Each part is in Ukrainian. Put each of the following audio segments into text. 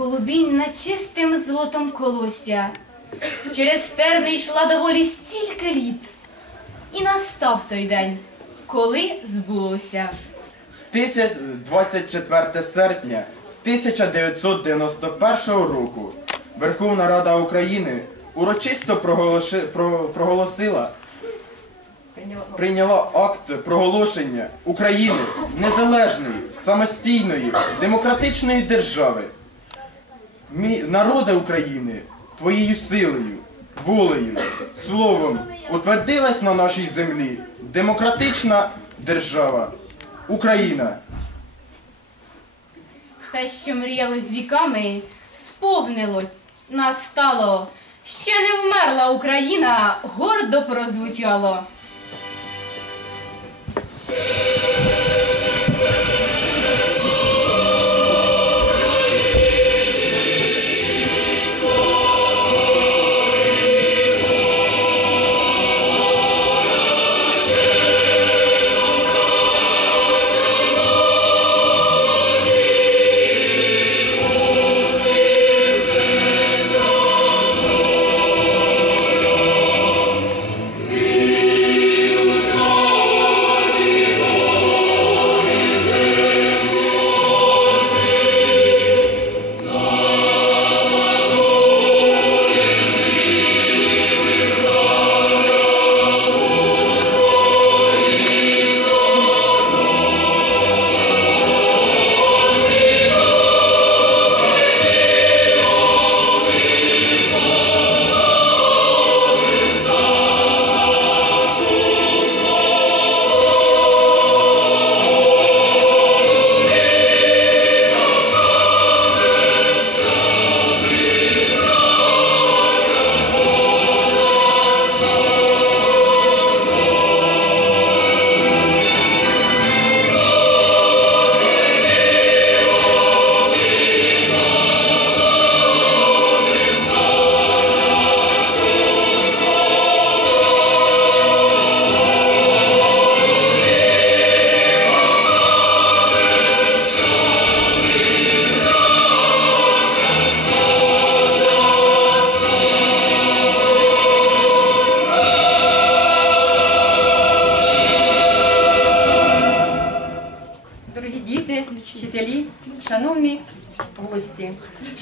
голубінь на чистим злотом колося, через терни йшла доволі стільки літ, і настав той день, коли збулося. Тисяч- 24 серпня 1991 року Верховна Рада України урочисто проголосила, прийняла акт проголошення України незалежної, самостійної, демократичної держави. Народи України твоєю силою, волею, словом утвердилась на нашій землі демократична держава Україна. Все, що мріялось віками, сповнилось, настало. Ще не вмерла Україна, гордо прозвучало.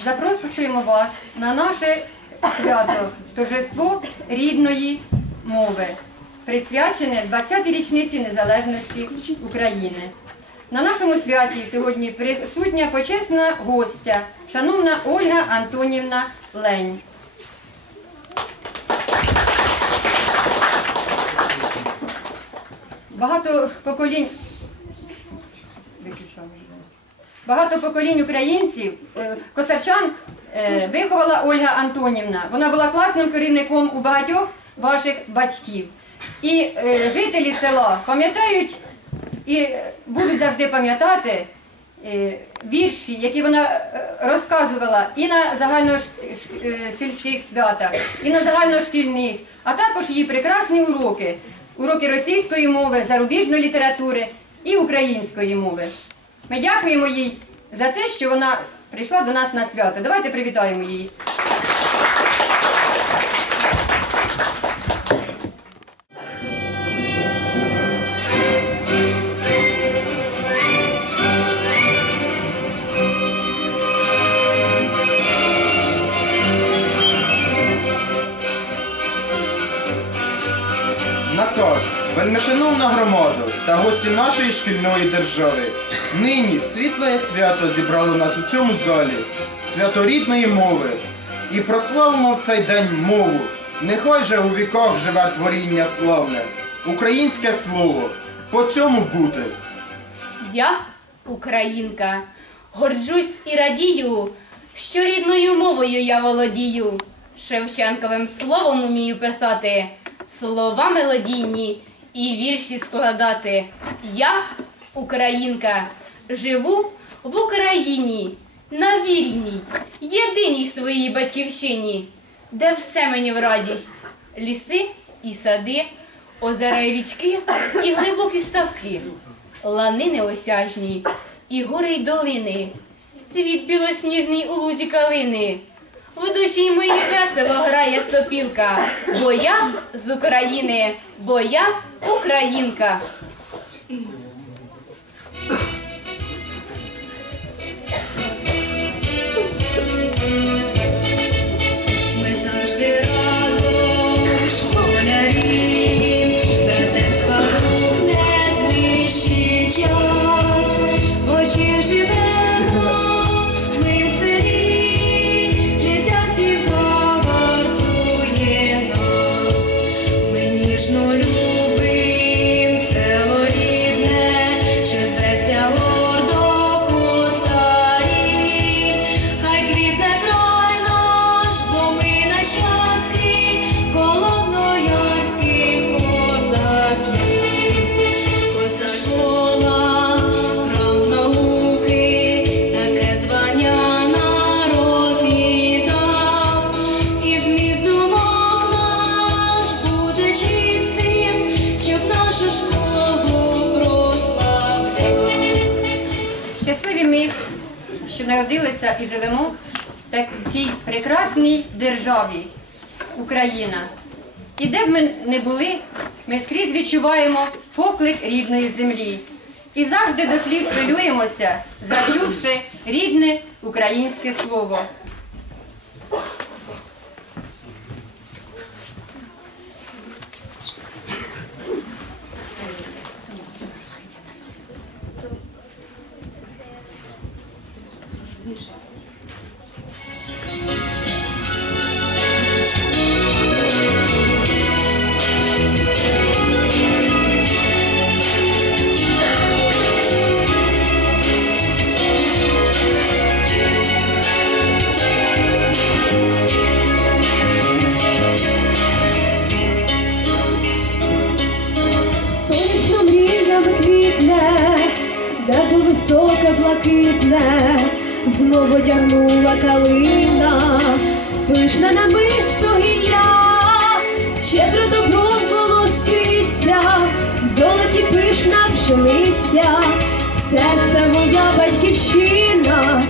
Запрошуємо вас на наше свято торжество рідної мови, присвячене 20-й річниці незалежності України. На нашому святі сьогодні присутня почесна гостя, шановна Ольга Антонівна Лень. Багато поколінь Багато поколінь українців, е, косарчан е, виховала Ольга Антонівна. Вона була класним керівником у багатьох ваших батьків. І е, жителі села пам'ятають і будуть завжди пам'ятати вірші, які вона розказувала і на загальносільських святах, і на загальношкільних, а також її прекрасні уроки, уроки російської мови, зарубіжної літератури і української мови. Ми дякуємо їй за те, що вона прийшла до нас на свято. Давайте привітаємо її. Наказ, вельмишановна громада та гості нашої шкільної держави. Нині світле свято зібрало нас у цьому залі, свято рідної мови. І прославимо в цей день мову. Нехай же у віках живе творіння славне, українське слово. По цьому бути. Я, українка, горджусь і радію, що рідною мовою я володію. Шевченковим словом умію писати, слова мелодійні і вірші складати. Я, українка, живу в Україні, на вільній, єдиній своїй батьківщині, де все мені в радість, ліси і сади, озера і річки і глибокі ставки, лани неосяжні, і гори й долини, цвіт білосніжний у лузі калини. В душі моїй весело грає сопілка, бо я з України, бо я українка. Щасливі ми, що народилися і живемо в такій прекрасній державі Україна. І де б ми не були, ми скрізь відчуваємо поклик рідної землі. І завжди до слів хвилюємося, зачувши рідне українське слово. більше. Висока блакитна знову одягнула калина, пишна намисто гілля, щедро добром колоситься, в золоті пишна пшениця, все це моя батьківщина,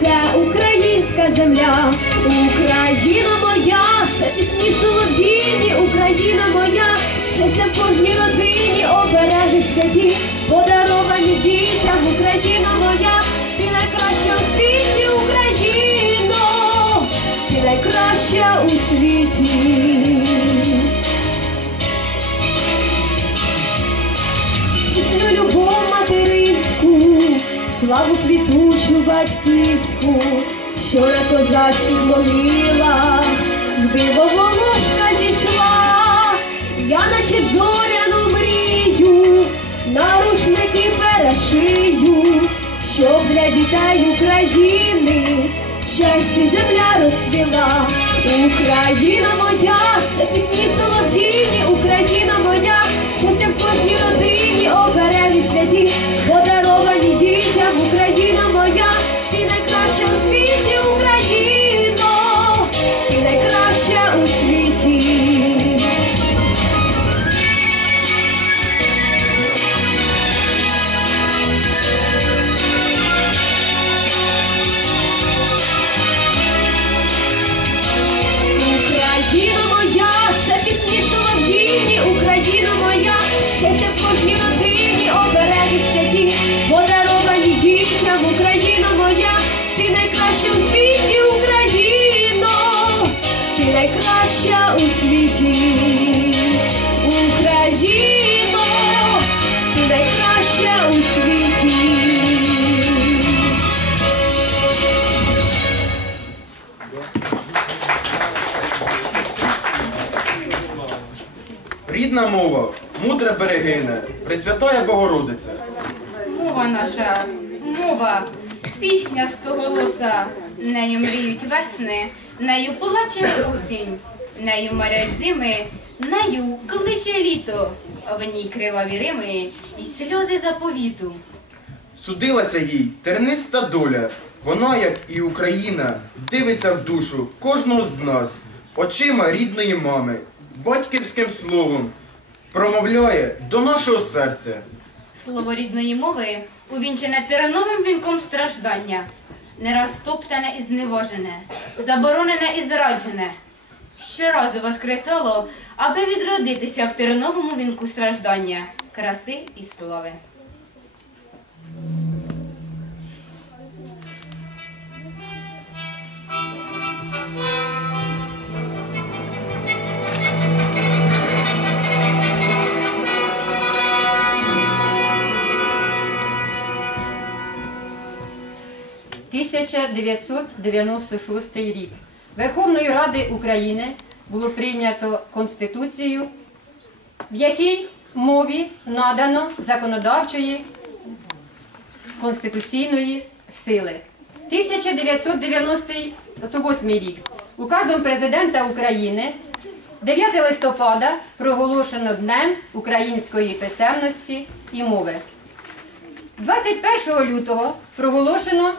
це українська земля, Україна моя, це пісні солов'їні, Україна моя, щастя в кожній родині, обереги святі, світі. пісню любов материнську, славу квітучу батьківську, що на козацьких могилах в волошка зійшла, я наче зоряну мрію, на рушники перешию, щоб для дітей України щастя земля розцвіла. Україна моя, це пісні солов'їні, Рідна мова, мудре берегине, Пресвятая Богородице. Мова наша, мова, пісня стоголоса, нею мріють весни, нею плаче осінь, нею марять зими, нею кличе літо, в ній криваві рими і сльози заповіту. Судилася їй терниста доля. Вона, як і Україна, дивиться в душу кожного з нас, очима рідної мами, батьківським словом, промовляє до нашого серця. Слово рідної мови увінчене терновим вінком страждання, не раз топтане і зневажене, заборонене і зраджене. Щоразу воскресало, аби відродитися в терновому вінку страждання, краси і слави. – 1996 рік. Верховною Ради України було прийнято Конституцію, в якій мові надано законодавчої конституційної сили. 1998 рік. Указом президента України 9 листопада проголошено Днем української писемності і мови. 21 лютого проголошено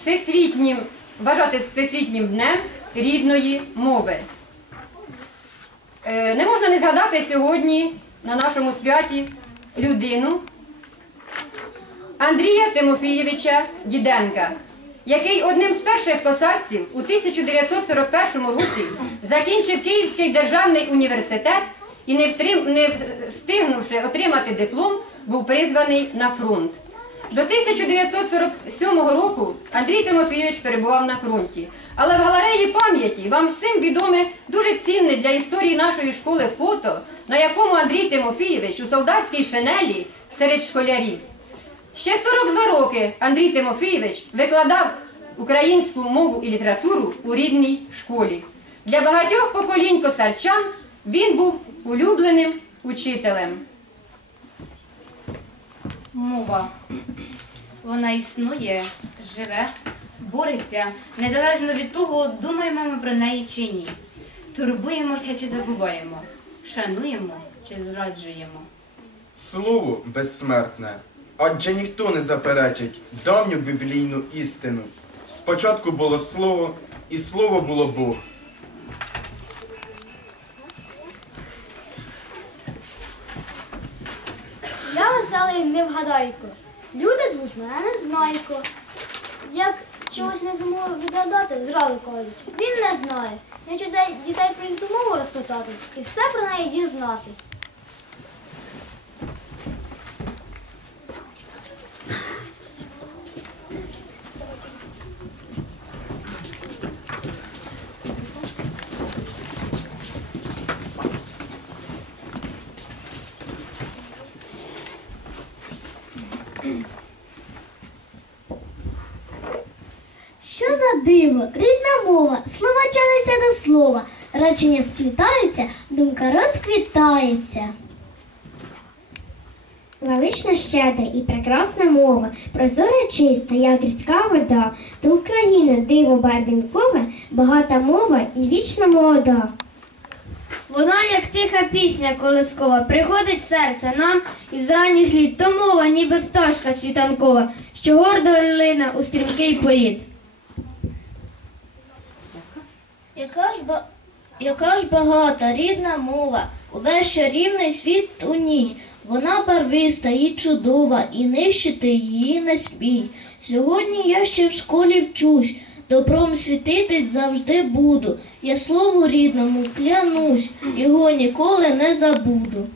всесвітнім, вважати всесвітнім днем рідної мови. Е, Не можна не згадати сьогодні на нашому святі людину Андрія Тимофійовича Діденка, який одним з перших косарців у 1941 році закінчив Київський державний університет і, не встигнувши отримати диплом, був призваний на фронт. До 1947 року Андрій Тимофійович перебував на фронті. Але в галереї пам'яті вам всім відоме дуже цінне для історії нашої школи фото, на якому Андрій Тимофійович у солдатській шинелі серед школярів. Ще 42 роки Андрій Тимофійович викладав українську мову і літературу у рідній школі. Для багатьох поколінь косарчан він був улюбленим учителем. Мова. Вона існує, живе, бореться, незалежно від того, думаємо ми про неї чи ні. Турбуємося чи забуваємо, шануємо чи зраджуємо. Слово безсмертне, адже ніхто не заперечить давню біблійну істину. Спочатку було слово, і слово було Бог. Я веселий невгадайко. Люди звуть мене Незнайко. Як чогось не зможу відгадати, зразу кажуть. Він не знає. Я читаю дітей про їхню мову розпитатись і все про неї дізнатись. Що за диво, рідна мова, слова тянуться до слова, речення сплітаються, думка розквітається. Велична щедра і прекрасна мова, прозора чиста, як різка вода, до України диво барвінкове, багата мова і вічна молода. Вона, як тиха пісня колискова, приходить серце нам із ранніх літ, то мова, ніби пташка світанкова, що гордо лина у стрімкий політ. Яка ж, ба... Яка ж багата рідна мова, увесь чарівний світ у ній. Вона барвиста і чудова, і нищити її не смій. Сьогодні я ще в школі вчусь, добром світитись завжди буду. Я слову рідному клянусь, його ніколи не забуду.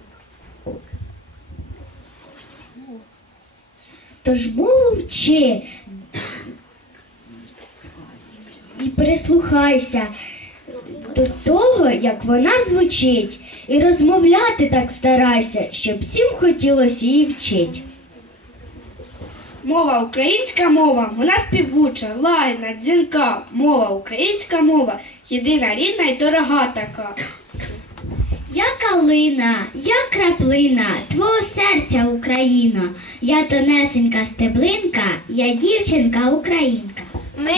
Тож мову вчи і прислухайся до того, як вона звучить, і розмовляти так старайся, щоб всім хотілося її вчить. Мова українська мова, вона співуча, лайна, дзвінка. Мова українська мова, єдина рідна й дорога така. Я калина, я краплина, твого серця Україно, я тонесенька стеблинка, я дівчинка українка. Ми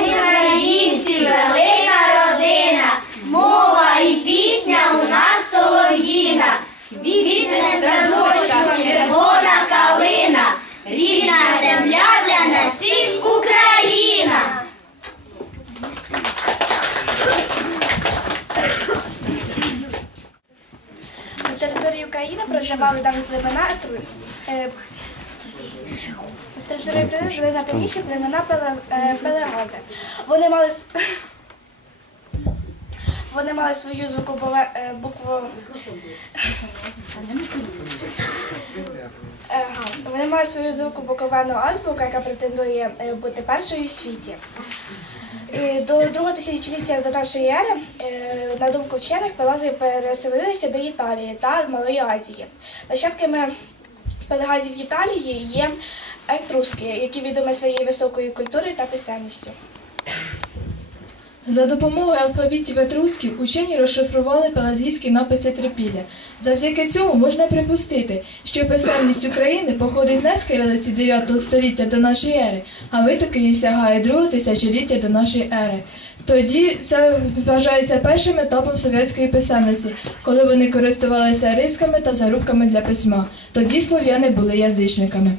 українці, велика родина, мова і пісня у нас солов'їна. Квітне в садочках червона всіх Україна. На території України проживали давні племена е, жили на північні племена е, Пелегази. Вони мали вони мали свою звукову е, букву. Е, ага. Вони мають свою звукобуковену азбуку, яка претендує е, бути першою у світі. До другого тисячоліття до нашої ери, е, на думку вчених, пелази переселилися до Італії та Малої Азії. Нащадками пелегазів Італії є етруски, які відомі своєю високою культурою та писемністю. За допомогою алфавітів етрусків учені розшифрували пелагійські написи трипілля. Завдяки цьому можна припустити, що писемність України походить не з кирилиці 9 століття до нашої ери, а витоки її сягає 2 тисячоліття до нашої ери. Тоді це вважається першим етапом совєтської писемності, коли вони користувалися рисками та зарубками для письма. Тоді слов'яни були язичниками.